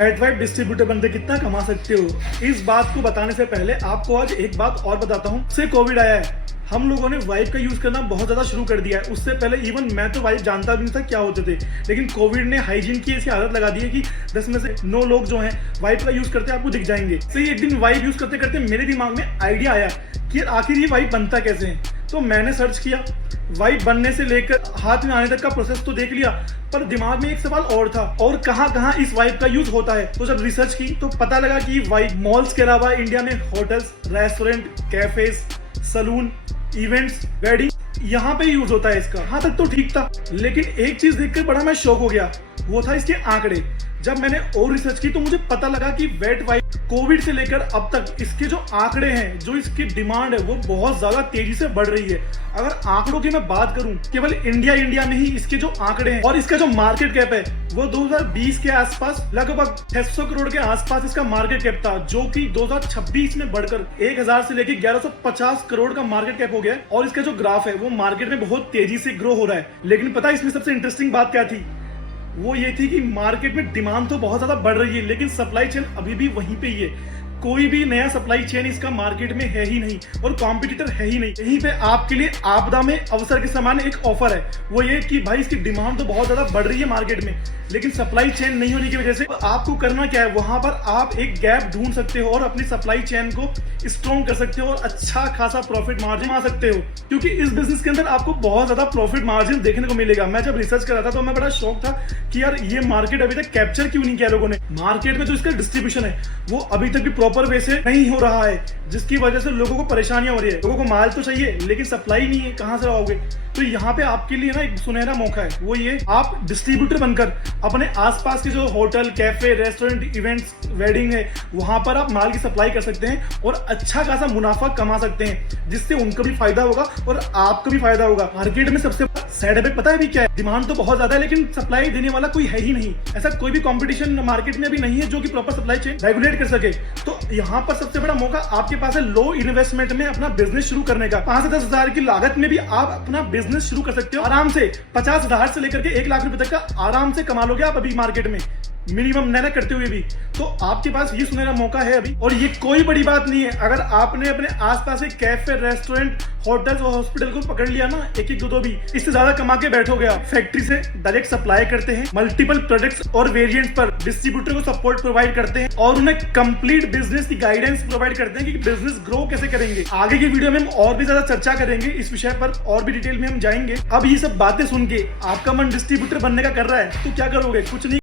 एडवाइट distributor बनकर कितना कमा सकते हो, इस बात को बताने से पहले आपको आज एक बात और बताता हूँ। से कोविड आया है, हम लोगों ने वाइप का यूज करना बहुत ज्यादा शुरू कर दिया है। उससे पहले इवन मैं तो वाइप जानता भी नहीं था क्या होते थे, लेकिन कोविड ने हाइजीन की ऐसी आदत लगा दी है कि 10 में से 9 लोग जो हैं वाइप का यूज करते आपको दिख जाएंगे। तो एक दिन वाइप यूज करते करते मेरे दिमाग में आइडिया आया कि आखिर ये वाइप बनता कैसे है। तो मैंने सर्च किया, वाइप बनने से लेकर हाथ में आने तक का प्रोसेस तो देख लिया, पर दिमाग में एक सवाल और था, और कहाँ कहाँ इस वाइप का यूज होता है। तो जब रिसर्च की तो पता लगा कि वाइप मॉल्स के अलावा इंडिया में hotels, restaurant, cafes, salon, events, wedding, यहाँ पे यूज होता है इसका। यहाँ तक तो ठीक था, लेकिन एक चीज देखकर बड़ा मैं शॉक हो गया, वो था इसके आंकड़े। जब मैंने और रिसर्च की तो मुझे पता लगा कि वेट वाइप कोविड से लेकर अब तक इसके जो आंकड़े हैं, जो इसकी डिमांड है, वो बहुत ज्यादा तेजी से बढ़ रही है। अगर आंकड़ों की मैं बात करूं, केवल इंडिया में ही इसके जो आंकड़े हैं और इसका जो मार्केट कैप है, वो 2020 के आसपास लगभग 600 करोड़ के आसपास इसका मार्केट कैप था, जो कि 2026 में बढ़कर 1000 से लेकर 1150 करोड़ का मार्केट कैप हो गया। और इसका जो ग्राफ है वो मार्केट में बहुत तेजी से ग्रो हो रहा है। लेकिन पता है इसमें सबसे इंटरेस्टिंग बात क्या थी? वो ये थी कि मार्केट में डिमांड तो बहुत ज्यादा बढ़ रही है, लेकिन सप्लाई चेन अभी भी वहीं पे ही है। कोई भी नया सप्लाई चेन इसका मार्केट में है ही नहीं और कॉम्पिटिटर है ही नहीं। यहीं पे आपके लिए आपदा में अवसर के समान एक ऑफर है, वो ये कि भाई इसकी डिमांड तो बहुत ज्यादा बढ़ रही है मार्केट में, लेकिन सप्लाई चेन नहीं होने की वजह से आपको करना क्या है, वहां पर आप एक गैप ढूंढ सकते हो और अपनी सप्लाई चेन को स्ट्रॉन्ग कर सकते हो और अच्छा खासा प्रॉफिट मार्जिन आ सकते हो। क्योंकि इस बिजनेस के अंदर आपको बहुत ज्यादा प्रॉफिट मार्जिन देखने को मिलेगा। मैं जब रिसर्च कर रहा था तो मैं बड़ा शौक था कि यार ये मार्केट अभी तक कैप्चर क्यों नहीं किया लोगों ने। मार्केट में जो इसका डिस्ट्रीब्यूशन है वो अभी तक भी प्रॉपर वे से नहीं हो रहा है, जिसकी वजह से लोगों को परेशानियां हो रही है। लोगों को माल तो चाहिए लेकिन सप्लाई नहीं है, कहां से लाओगे? तो यहाँ पे आपके लिए ना एक सुनहरा मौका है, वो ये आप डिस्ट्रीब्यूटर बनकर अपने आसपास के जो hotel, cafe, restaurant, events, wedding है, वहां पर आप माल की सप्लाई कर सकते हैं और अच्छा खासा मुनाफा कमा सकते हैं, जिससे उनको भी फायदा होगा और आपको भी फायदा होगा। मार्केट में सबसे साइड इफेक्ट पता है भी क्या है? डिमांड तो बहुत ज्यादा है लेकिन सप्लाई देने वाला कोई है ही नहीं। ऐसा कोई भी कंपटीशन मार्केट में अभी नहीं है जो कि प्रॉपर सप्लाई चेन रेगुलेट कर सके। तो यहाँ पर सबसे बड़ा मौका आपके पास है लो इन्वेस्टमेंट में अपना बिजनेस शुरू करने का। 5 से 10 हजार की लागत में भी आप अपना बिजनेस शुरू कर सकते हो आराम से। 50,000 से लेकर के 1 लाख रुपए तक का आराम से कमा लोगे आप अभी मार्केट में, मिनिमम मेहनत करते हुए भी। तो आपके पास ये सुनहरा मौका है अभी, और ये कोई बड़ी बात नहीं है। अगर आपने अपने आसपास के कैफे, रेस्टोरेंट, होटल्स और हॉस्पिटल को पकड़ लिया ना, एक एक दो भी, इससे ज्यादा कमा के बैठोगे आप। फैक्ट्री से डायरेक्ट सप्लाई करते हैं, मल्टीपल प्रोडक्ट्स और वेरिएंट्स पर डिस्ट्रीब्यूटर को सपोर्ट प्रोवाइड करते हैं और उन्हें कंप्लीट बिजनेस की गाइडेंस प्रोवाइड करते हैं कि बिजनेस ग्रो कैसे करेंगे। आगे की वीडियो में हम और भी ज्यादा चर्चा करेंगे इस विषय पर, और भी डिटेल में हम जाएंगे। अब ये सब बातें सुन के आपका मन डिस्ट्रीब्यूटर बनने का कर रहा है तो क्या करोगे? कुछ नहीं।